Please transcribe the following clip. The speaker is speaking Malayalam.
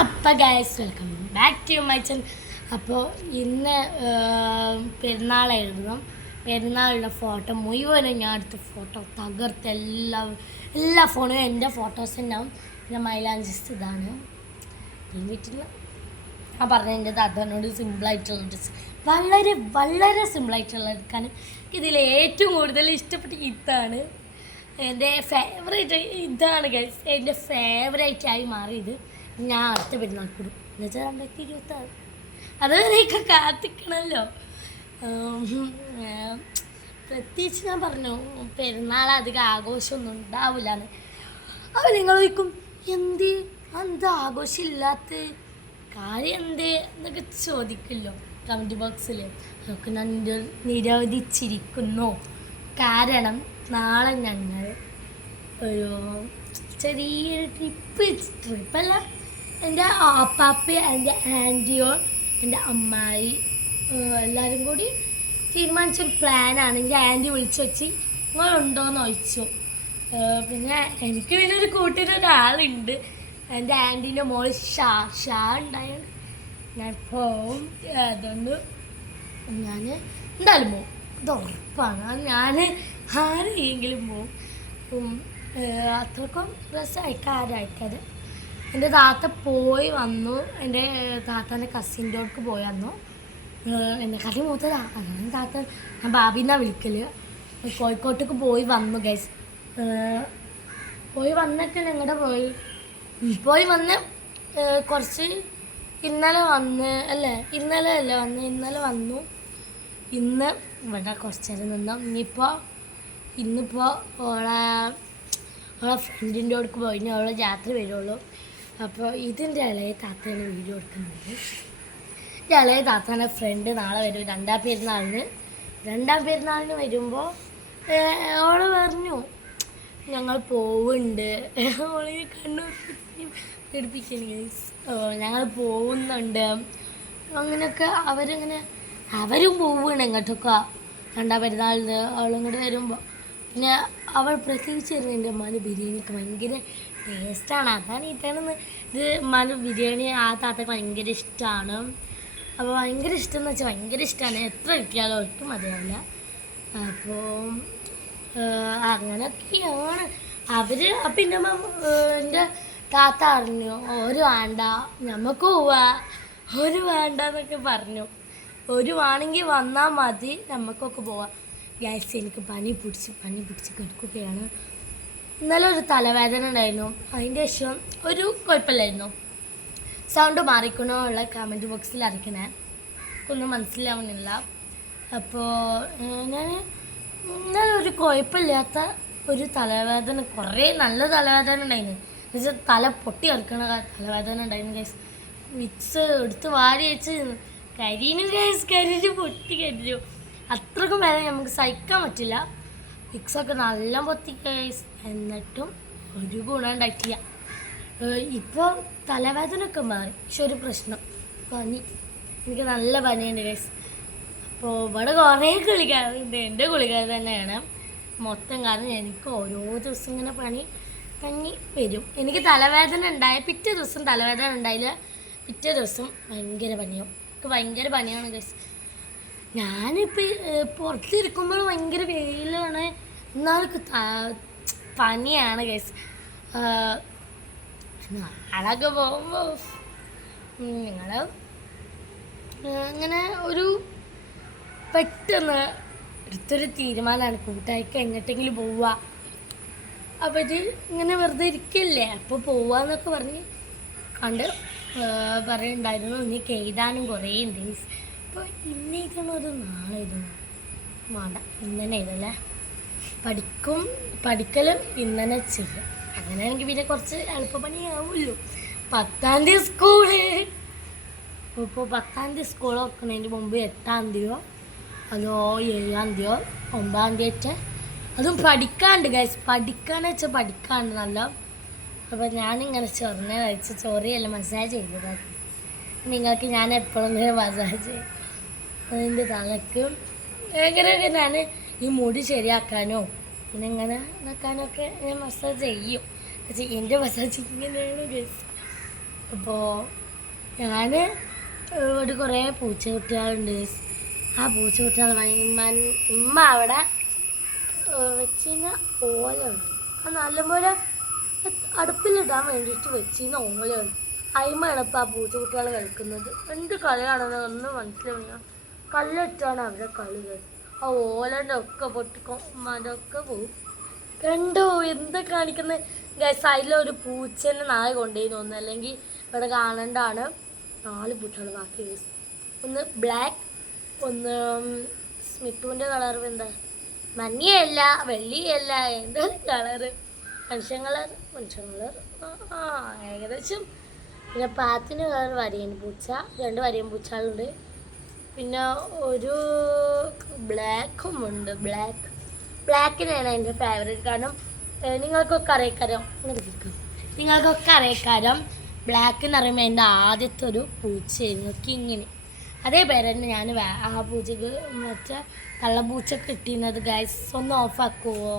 അപ്പോൾ guys welcome back to my channel. അപ്പോൾ ഇന്ന് പെരുന്നാളായിരുന്നു. പെരുന്നാളുടെ ഫോട്ടോ മുഴുവനും ഞാൻ എടുത്ത ഫോട്ടോ തകർത്ത് എല്ലാ ഫോണിലും എൻ്റെ ഫോട്ടോസ് ഉണ്ടാവും. പിന്നെ മൈലാഞ്ചിസ്റ്റ് ഇതാണ് വീട്ടിൽ ഞാൻ പറഞ്ഞ എൻ്റെ താത്തനോട് സിമ്പിളായിട്ടുള്ള ഡ്രസ്സ് വളരെ വളരെ സിമ്പിളായിട്ടുള്ള എടുക്കാൻ ഇതിൽ ഏറ്റവും കൂടുതൽ ഇഷ്ടപ്പെട്ട ഇതാണ്. എൻ്റെ ഫേവറേറ്റ് ഇതാണ് ഗൈസ്. എൻ്റെ ഫേവറേറ്റായി മാറിയത് ഞാൻ അടുത്ത പെരുന്നാൾക്കൂടും എന്നുവെച്ചാൽ 2026 അതുവരെയൊക്കെ കാത്തിക്കണമല്ലോ. പ്രത്യേകിച്ച് ഞാൻ പറഞ്ഞു പെരുന്നാൾ അധികം ആഘോഷമൊന്നും ഉണ്ടാവില്ലാന്ന്. അപ്പോൾ നിങ്ങൾ ചോദിക്കും എന്താ ആഘോഷമില്ലാത്ത കാര്യം എന്നൊക്കെ ചോദിക്കുമല്ലോ കമൻറ്റ് ബോക്സിൽ. അതൊക്കെ ഞാൻ നിരോധിച്ചിരിക്കുന്നു. കാരണം നാളെ ഞങ്ങൾ ഒരു ചെറിയൊരു ട്രിപ്പല്ല, എൻ്റെ ആപ്പാപ്പ, എൻ്റെ ആൻറ്റിയോ, എൻ്റെ അമ്മായി എല്ലാവരും കൂടി തീരുമാനിച്ചൊരു പ്ലാനാണ്. എൻ്റെ ആൻറ്റി വിളിച്ച് വെച്ച് നിങ്ങളുണ്ടോയെന്ന് ചോദിച്ചു. പിന്നെ എനിക്ക് പിന്നെ ഒരു കൂട്ടിനൊരാളുണ്ട്, എൻ്റെ ആൻറ്റീൻ്റെ മോൾ ഷാ ഉണ്ടായത്. ഞാൻ പോവും, അതുകൊണ്ട് ഞാൻ എന്തായാലും പോവും, അത് ഉറപ്പാണ്. ഞാൻ ആരെയെങ്കിലും പോവും. അത്രക്കും രസമായിക്കാരായിക്കത്. എൻ്റെ താത്ത പോയി വന്നു, എൻ്റെ താത്താൻ്റെ കസിൻ്റെ അടുക്ക് പോയി വന്നു. എന്നെക്കാട്ടി മൂത്തതാ, അങ്ങനെ താത്ത ഞാൻ ബാബിന്നാണ് വിളിക്കൽ. കോഴിക്കോട്ടേക്ക് പോയി വന്നു ഗൈസ്. പോയി വന്നിട്ട് ഞങ്ങളുടെ പോയി വന്ന് കുറച്ച് ഇന്നലെ വന്നു. ഇന്ന് ഇവിടെ കുറച്ച് നേരം നിന്നു. ഇന്നിപ്പോൾ ഓളെ ഫ്രണ്ടിൻ്റെ അടുക്ക് പോയി അവളെ രാത്രി വരുള്ളൂ. അപ്പോൾ ഇതിൻ്റെ ഇളയ താത്തയാണ് വീഡിയോ എടുക്കുന്നത്. എൻ്റെ ഇളയ താത്താൻ്റെ ഫ്രണ്ട് നാളെ വരും രണ്ടാം പെരുന്നാളിന് വരുമ്പോൾ ഓള് പറഞ്ഞു ഞങ്ങൾ പോവുന്നുണ്ട്. ഓളെ കണ്ണു പേടിപ്പിക്കുന്നു. ഞങ്ങൾ പോകുന്നുണ്ട് അങ്ങനെയൊക്കെ. അവരും പോവുകയാണ് എങ്ങോട്ടൊക്കെ രണ്ടാം പെരുന്നാളിന്. അവളിങ്ങോട്ട് വരുമ്പോൾ പിന്നെ അവൾ പ്രത്യേകിച്ച് എൻ്റെ ഉമ്മാൻ്റെ ബിരിയാണിയൊക്കെ ഭയങ്കര ടേസ്റ്റാണ്. അതാണ് ഇതാണെന്ന്. ഇത് ഉമ്മാൻ്റെ ബിരിയാണി ആ താത്തക്ക് ഭയങ്കര ഇഷ്ടമാണ്. അപ്പോൾ ഭയങ്കര ഇഷ്ടം എന്ന് വെച്ചാൽ ഭയങ്കര ഇഷ്ടമാണ്. എത്ര കിട്ടിയാലും ഒട്ടും മതിയാവില്ല. അപ്പോൾ അങ്ങനെയൊക്കെയാണ് പിന്നെ എൻ്റെ താത്ത അറിഞ്ഞു ഒരു വേണ്ട നമുക്ക് പോവാ, ഒരു വേണ്ട എന്നൊക്കെ പറഞ്ഞു. ഒരു വേണമെങ്കിൽ വന്നാൽ മതി, നമുക്കൊക്കെ പോവാം. ഗ്യാസ് എനിക്ക് പനി പിടിച്ച് കിടക്കുകയാണ്. ഇന്നലെ ഒരു തലവേദന ഉണ്ടായിരുന്നു, അതിൻ്റെ ശേഷം ഒരു കുഴപ്പമില്ലായിരുന്നു. സൗണ്ട് മാറിക്കണോ ഉള്ള കമൻറ്റ് ബോക്സിൽ അറിയിക്കണേ, ഒന്നും മനസ്സിലാവുന്നില്ല. അപ്പോൾ ഞാൻ ഇന്നലെ ഒരു കുഴപ്പമില്ലാത്ത ഒരു തലവേദന, കുറേ നല്ല തലവേദന ഉണ്ടായിരുന്നു. എന്നുവെച്ചാൽ തല പൊട്ടി ഇറക്കണ തലവേദന ഉണ്ടായിരുന്നു ഗൈസ്. വിക്സ് എടുത്ത് വാരി വെച്ച് കരിഞ്ഞ് പൊട്ടി. അത്രക്കും വേദന നമുക്ക് സഹിക്കാൻ പറ്റില്ല. വിക്സൊക്കെ നല്ല പൊത്തി ഗൈസ്, എന്നിട്ടും ഒരു ഗുണം ഉണ്ടാക്കില്ല. ഇപ്പോൾ തലവേദനയൊക്കെ മാറി, പക്ഷെ ഒരു പ്രശ്നം പനി. എനിക്ക് നല്ല പനിയുണ്ട് ഗൈസ്. അപ്പോൾ ഇവിടെ കുറേ ഗുളികയുണ്ട്, എൻ്റെ ഗുളിക തന്നെയാണ് മൊത്തം. കാരണം എനിക്ക് ഓരോ ദിവസം ഇങ്ങനെ പനി വരും. എനിക്ക് തലവേദന ഉണ്ടായ പിറ്റേ ദിവസം തലവേദന ഉണ്ടായില്ല, പിറ്റേ ദിവസം ഭയങ്കര പനിയാവും. എനിക്ക് ഭയങ്കര പനിയാണ് ഗൈസ്. ഞാനിപ്പോൾ പുറത്തിരിക്കുമ്പോൾ ഭയങ്കര വെയിലാണ്, എന്നാൾക്ക് പനിയാണ് ഗൈസ്. നാളൊക്കെ പോകുമ്പോൾ നിങ്ങൾ ഇങ്ങനെ ഒരു പെട്ടെന്ന് എടുത്തൊരു തീരുമാനമാണ് കൂട്ടായിക്ക് എങ്ങോട്ടെങ്കിലും പോവുക. അപ്പോൾ ഇത് ഇങ്ങനെ വെറുതെ ഇരിക്കില്ലേ, അപ്പോൾ പോവാന്നൊക്കെ പറഞ്ഞ് പറയുന്നുണ്ടായിരുന്നു. ഇനി എഴുതാനും കുറേ ഉണ്ട് ഗൈസ്. അപ്പോൾ ഇന്ന് എഴുതണത് നാളെ എഴുതണം വേണ്ട, ഇന്നലെ എഴുതല്ലേ. പഠിക്കലും ഇന്നലെ ചെയ്യും. അങ്ങനെയാണെങ്കിൽ പിന്നെ കുറച്ച് എളുപ്പപ്പണിയാവുമല്ലോ. 10-ാം തീയതി സ്കൂള്. ഇപ്പോൾ 10-ാം തീയതി സ്കൂൾ വെക്കുന്നതിന് മുമ്പ് 8-ാം തീയതിയോ അതോ 7-ാം തീയതിയോ 9-ാം തീയതി അതും പഠിക്കാണ്ട് ഗൈസ്. പഠിക്കാണ്ട് നല്ല. അപ്പോൾ ഞാനിങ്ങനെ ചൊറിയല്ല മസാജ് ചെയ്തതാണ് നിങ്ങൾക്ക്. ഞാൻ എപ്പോഴും മസാജ് ചെയ്യും അതിൻ്റെ തലക്ക്. എങ്ങനെയൊക്കെ ഞാൻ ഈ മുടി ശരിയാക്കാനോ പിന്നെ ഇങ്ങനെ ഇതാക്കാനൊക്കെ ഞാൻ മസാജ് ചെയ്യും. പക്ഷേ എൻ്റെ മസാജ് ഇങ്ങനെയാണ് ഗൈസ്. അപ്പോൾ ഞാൻ ഇവിടെ കുറേ പൂച്ചക്കുട്ടികളുണ്ട്. ആ പൂച്ചക്കുട്ടികൾ ഉമ്മ അവിടെ വെച്ചിരുന്ന ഓലയാണ്. ആ നല്ലപോലെ അടുപ്പിലിടാൻ വേണ്ടിയിട്ട് വെച്ചിരുന്ന ഓലയാണ്. അയിമാണ് ഇപ്പോൾ ആ പൂച്ചക്കുട്ടികൾ കളിക്കുന്നത്. എന്ത് കളിയാണെന്ന് ഒന്നും മനസ്സിലാവില്ല. കല്ലിട്ടാണ് അവരുടെ കളികൾ. ആ ഓലൻ്റെ ഒക്കെ പൊട്ടിക്കും, ഉമ്മാൻ്റെ ഒക്കെ പോകും. കണ്ടോ എന്താ കാണിക്കുന്നത് ഗൈസ്? അതിലൊരു പൂച്ചേനെ നാളെ കൊണ്ടുപോയി തോന്നുന്നു, അല്ലെങ്കിൽ ഇവിടെ കാണേണ്ടതാണ്. 4 പൂച്ചകൾ ബാക്കി ഗൈസ്. ഒന്ന് ബ്ലാക്ക്, ഒന്ന് സ്മിത്തുവിൻ്റെ കളർ എന്താ മഞ്ഞയല്ല വെള്ളിയല്ല, എന്താ കളറ് മനുഷ്യൻ കളർ ആ ഏകദേശം. പിന്നെ പാത്തിന് കളർ വരിയൻ പൂച്ച, 2 വരിയൻ പൂച്ചകളുണ്ട്. പിന്നെ ഒരു ബ്ലാക്കും ഉണ്ട്. ബ്ലാക്കിനാണ് എൻ്റെ ഫേവറേറ്റ്. കാരണം നിങ്ങൾക്കൊക്കെ അറിയിക്കാരം ബ്ലാക്ക് എന്ന് പറയുമ്പോൾ എൻ്റെ ആദ്യത്തെ ഒരു പൂച്ചയായിരുന്നു കിങ്ങിന്. അതേ പേര് തന്നെ ഞാൻ ആ പൂച്ചക്ക് മറ്റേ കള്ളപ്പൂച്ച കിട്ടിയിരുന്നത്. ഗൈസ് ഒന്ന് ഓഫാക്കുമോ?